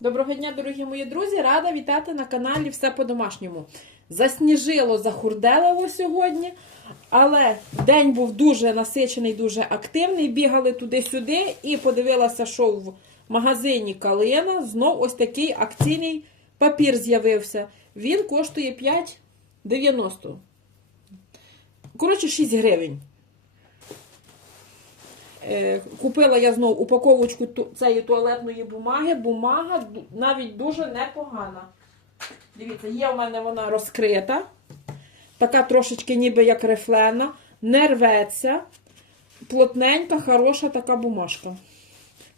Доброго дня, дорогі мої друзі! Рада вітати на каналі Все по-домашньому. Засніжило, захурделило сьогодні, але день був дуже насичений, дуже активний. Бігали туди-сюди і подивилася, що в магазині Калина знов ось такий акційний папір з'явився. Він коштує 5,90. Коротше, 6 гривень. Е, Купила я знову упаковочку цієї туалетної бумаги. Бумага навіть дуже непогана. Дивіться, є в мене вона розкрита. Така трошечки ніби як рифлена. Не рветься. Плотненька, хороша така бумажка.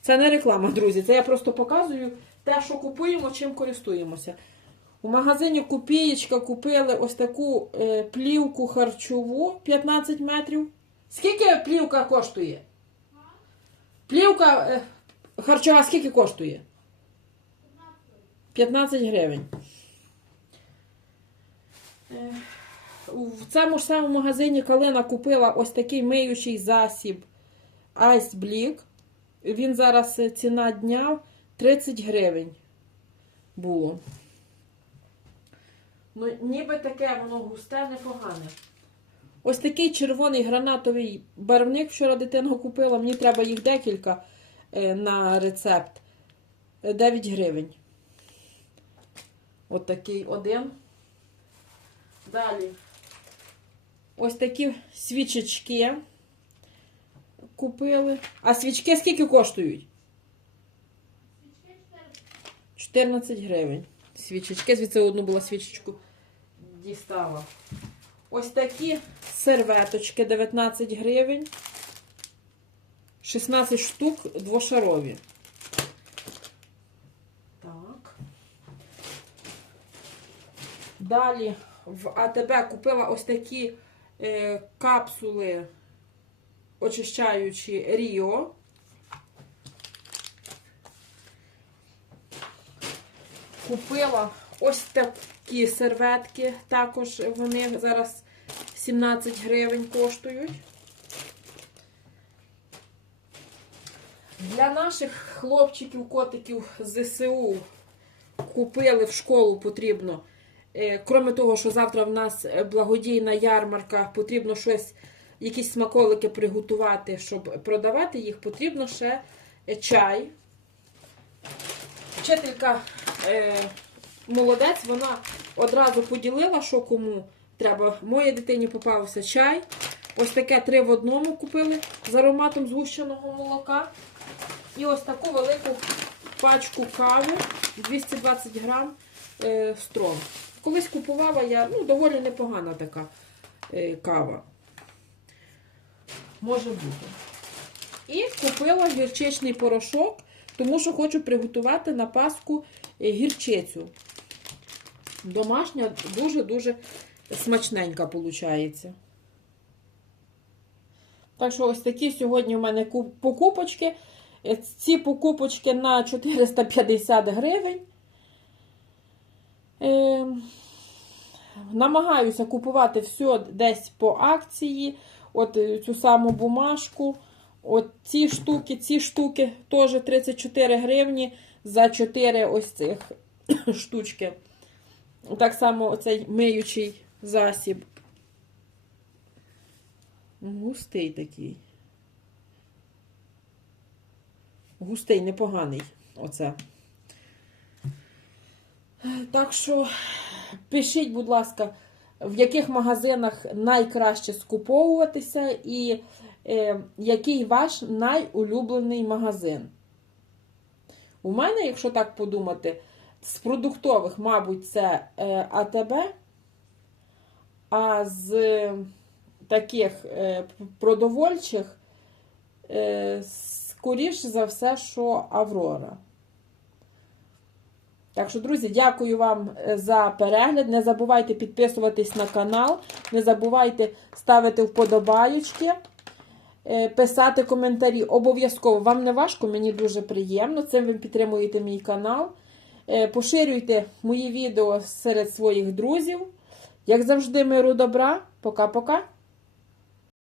Це не реклама, друзі. Це я просто показую те, що купуємо, чим користуємося. У магазині Копієчка купили ось таку е, плівку харчову 15 метрів. Скільки плівка коштує? Плівка е, харчова скільки коштує? 15 гривень. Е, В цьому ж самому магазині Калина купила ось такий миючий засіб Ice Blick. Він зараз е, ціна дня 30 гривень було. Ну, ніби таке воно густе, непогане. Ось такий червоний гранатовий барвник вчора дитина купила. Мені треба їх декілька е, на рецепт. Е, 9 гривень. От такий один. Далі. Ось такі свічечки купили. А свічки скільки коштують? 14 гривень. Свічечки. Звідси одну була свічечку дістала. Ось такі серветочки 19 гривень. 16 штук двошарові. Так. Далі в АТБ купила ось такі е, капсули очищаючі Ріо. Купила ось такі серветки. Також вони зараз 17 гривень коштують. Для наших хлопчиків, котиків ЗСУ купили в школу потрібно. е, Кроме того, що завтра в нас е, благодійна ярмарка, потрібно щось, якісь смаколики приготувати, щоб продавати їх, потрібно ще е, чай. Вчителька молодець, вона одразу поділила, що кому треба. Моїй дитині попався чай. Ось таке три в одному купили з ароматом згущеного молока. І ось таку велику пачку кави 220 грам е, строн. Колись купувала я, ну, доволі непогана така е, кава. Може бути. І купила гірчичний порошок, тому що хочу приготувати на Пасху е, гірчицю. Домашня дуже-дуже смачненька виходить. Так що ось такі сьогодні у мене покупочки. Е, Ці покупочки на 450 гривень. Е, намагаюся купувати все десь по акції. От е, цю саму бумажку. От ці штуки, ці штуки теж 34 гривні за 4 ось цих штучки. Так само оцей миючий засіб. Густий такий. Густий, непоганий. Оце. Так що пишіть, будь ласка, в яких магазинах найкраще скуповуватися і е, який ваш найулюблений магазин. У мене, якщо так подумати, з продуктових, мабуть, це е, АТБ, а з таких е, продовольчих, е, скоріше за все, що Аврора. Так що, друзі, дякую вам е, за перегляд. Не забувайте підписуватись на канал, не забувайте ставити вподобаючки, писати коментарі. Обов'язково вам не важко, мені дуже приємно. Цим ви підтримуєте мій канал. Поширюйте мої відео серед своїх друзів. Як завжди, миру добра. Пока-пока.